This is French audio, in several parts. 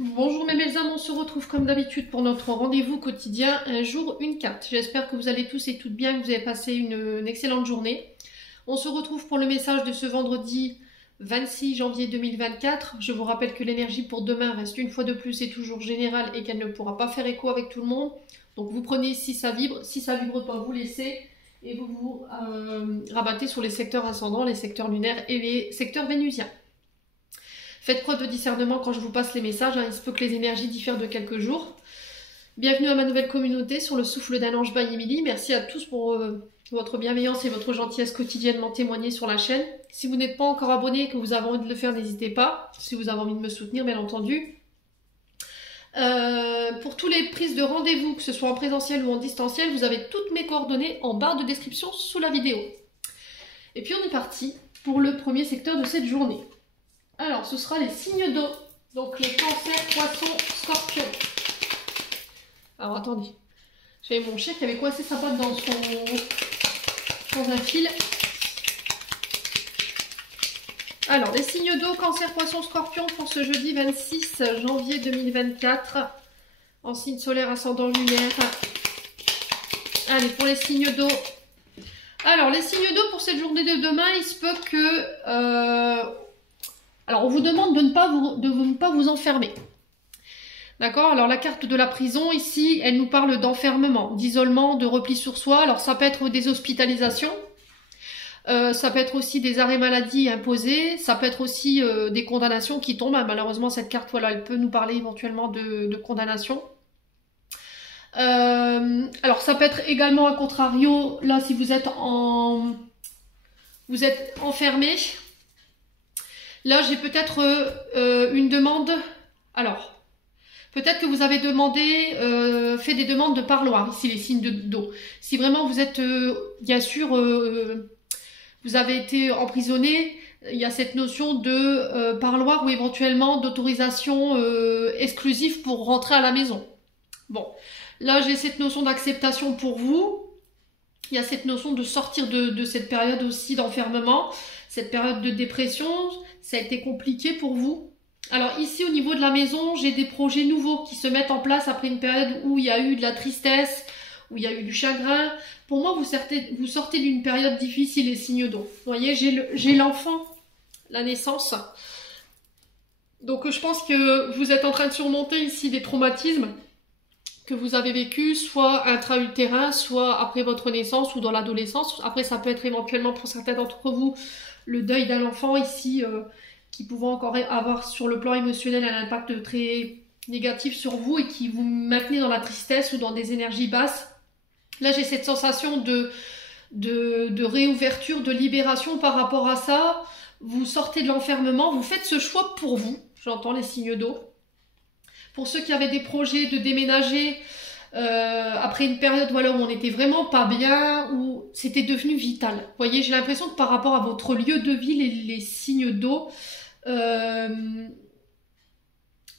Bonjour mes belles âmes, on se retrouve comme d'habitude pour notre rendez-vous quotidien, un jour, une carte. J'espère que vous allez tous et toutes bien, que vous avez passé une excellente journée. On se retrouve pour le message de ce vendredi 26 janvier 2024. Je vous rappelle que l'énergie pour demain reste une fois de plus et toujours générale et qu'elle ne pourra pas faire écho avec tout le monde. Donc vous prenez si ça vibre pas, vous laissez et vous vous rabattez sur les secteurs ascendants, les secteurs lunaires et les secteurs vénusiens. Faites preuve de discernement quand je vous passe les messages, il se peut que les énergies diffèrent de quelques jours. Bienvenue à ma nouvelle communauté sur le souffle d'un ange by Emily. Merci à tous pour votre bienveillance et votre gentillesse quotidiennement témoignée sur la chaîne. Si vous n'êtes pas encore abonné et que vous avez envie de le faire, n'hésitez pas. Si vous avez envie de me soutenir, bien entendu. Pour toutes les prises de rendez-vous, que ce soit en présentiel ou en distanciel, vous avez toutes mes coordonnées en barre de description sous la vidéo. Et puis on est parti pour le premier secteur de cette journée. Alors, ce sera les signes d'eau. Donc, les cancers, poissons, scorpions. Alors, attendez. J'avais mon chien qui avait coincé sa patte dans un fil. Alors, les signes d'eau, cancer, poissons, scorpions pour ce jeudi 26 janvier 2024. En signe solaire, ascendant lunaire. Allez, pour les signes d'eau. Alors, les signes d'eau pour cette journée de demain, il se peut que... Alors, on vous demande de ne pas vous enfermer. D'accord? Alors, la carte de la prison, ici, elle nous parle d'enfermement, d'isolement, de repli sur soi. Alors, ça peut être des hospitalisations. Ça peut être aussi des arrêts maladie imposés. Ça peut être aussi des condamnations qui tombent. Malheureusement, cette carte, voilà, elle peut nous parler éventuellement de condamnation. Alors, ça peut être également, à contrario, là, si vous êtes enfermé. Là, j'ai peut-être une demande. Alors, peut-être que vous avez fait des demandes de parloir, ici les signes d'eau. Si vraiment vous êtes, bien sûr, vous avez été emprisonné, il y a cette notion de parloir ou éventuellement d'autorisation exclusive pour rentrer à la maison. Bon, là, j'ai cette notion d'acceptation pour vous. Il y a cette notion de sortir de cette période aussi d'enfermement, cette période de dépression. Ça a été compliqué pour vous. Alors ici, au niveau de la maison, j'ai des projets nouveaux qui se mettent en place après une période où il y a eu de la tristesse, où il y a eu du chagrin. Pour moi, vous sortez d'une période difficile, les signes d'eau. Vous voyez, j'ai l'enfant, la naissance. Donc je pense que vous êtes en train de surmonter ici des traumatismes que vous avez vécu, soit intra-utérin, soit après votre naissance ou dans l'adolescence. Après, ça peut être éventuellement pour certains d'entre vous le deuil d'un enfant ici qui pouvant encore avoir sur le plan émotionnel un impact très négatif sur vous et qui vous maintenez dans la tristesse ou dans des énergies basses. Là, j'ai cette sensation de réouverture, de libération par rapport à ça. Vous sortez de l'enfermement, vous faites ce choix pour vous. J'entends les signes d'eau. Pour ceux qui avaient des projets de déménager après une période où on n'était vraiment pas bien, où c'était devenu vital. Vous voyez, j'ai l'impression que par rapport à votre lieu de vie, les signes d'eau,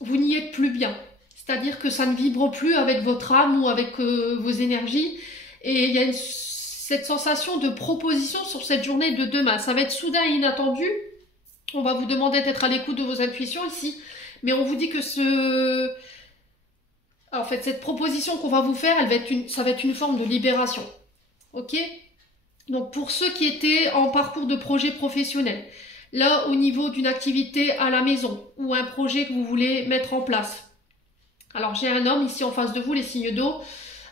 vous n'y êtes plus bien. C'est-à-dire que ça ne vibre plus avec votre âme ou avec vos énergies. Et il y a cette sensation de proposition sur cette journée de demain. Ça va être soudain et inattendu. On va vous demander d'être à l'écoute de vos intuitions ici. Mais on vous dit que en fait, cette proposition qu'on va vous faire, ça va être une forme de libération. Ok? Donc, pour ceux qui étaient en parcours de projet professionnel, là, au niveau d'une activité à la maison ou un projet que vous voulez mettre en place. Alors, j'ai un homme ici en face de vous, les signes d'eau,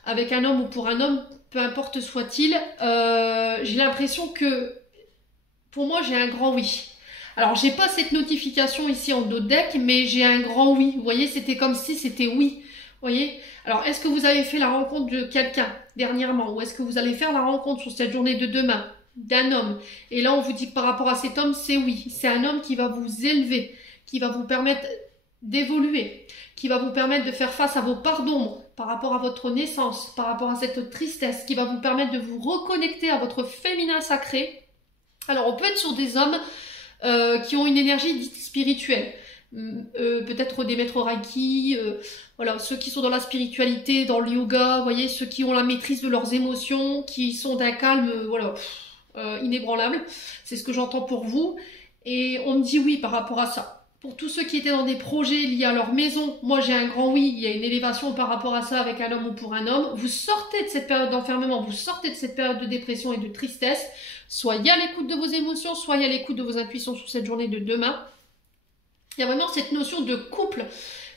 avec un homme ou pour un homme, peu importe soit-il, j'ai l'impression que, pour moi, j'ai un grand oui. Alors, j'ai pas cette notification ici en dos de deck, mais j'ai un grand oui. Vous voyez, c'était comme si c'était oui. Vous voyez? Alors, est-ce que vous avez fait la rencontre de quelqu'un dernièrement? Ou est-ce que vous allez faire la rencontre sur cette journée de demain d'un homme? Et là, on vous dit que par rapport à cet homme, c'est oui. C'est un homme qui va vous élever, qui va vous permettre d'évoluer, qui va vous permettre de faire face à vos parts d'ombre par rapport à votre naissance, par rapport à cette tristesse, qui va vous permettre de vous reconnecter à votre féminin sacré. Alors, on peut être sur des hommes qui ont une énergie dite spirituelle. Peut-être des maîtres Reiki, voilà, ceux qui sont dans la spiritualité, dans le yoga, vous voyez, ceux qui ont la maîtrise de leurs émotions, qui sont d'un calme, voilà, inébranlable. C'est ce que j'entends pour vous. Et on me dit oui par rapport à ça. Pour tous ceux qui étaient dans des projets liés à leur maison, moi j'ai un grand oui, il y a une élévation par rapport à ça avec un homme ou pour un homme. Vous sortez de cette période d'enfermement, vous sortez de cette période de dépression et de tristesse. Soyez à l'écoute de vos émotions, soyez à l'écoute de vos intuitions sur cette journée de demain. Il y a vraiment cette notion de couple,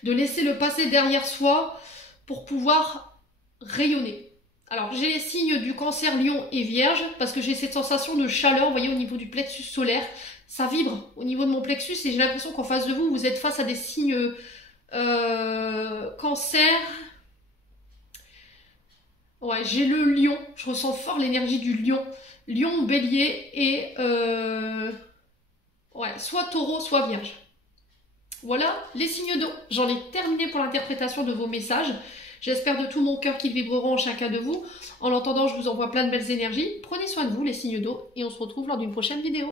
de laisser le passé derrière soi pour pouvoir rayonner. Alors j'ai les signes du Cancer, Lion et Vierge parce que j'ai cette sensation de chaleur, vous voyez, au niveau du plexus solaire. Ça vibre au niveau de mon plexus et j'ai l'impression qu'en face de vous, vous êtes face à des signes Cancer. Ouais, j'ai le Lion, je ressens fort l'énergie du Lion. Lion, Bélier et ouais, soit Taureau, soit Vierge. Voilà les signes d'eau. J'en ai terminé pour l'interprétation de vos messages. J'espère de tout mon cœur qu'ils vibreront en chacun de vous. En l'entendant, je vous envoie plein de belles énergies. Prenez soin de vous, les signes d'eau, et on se retrouve lors d'une prochaine vidéo.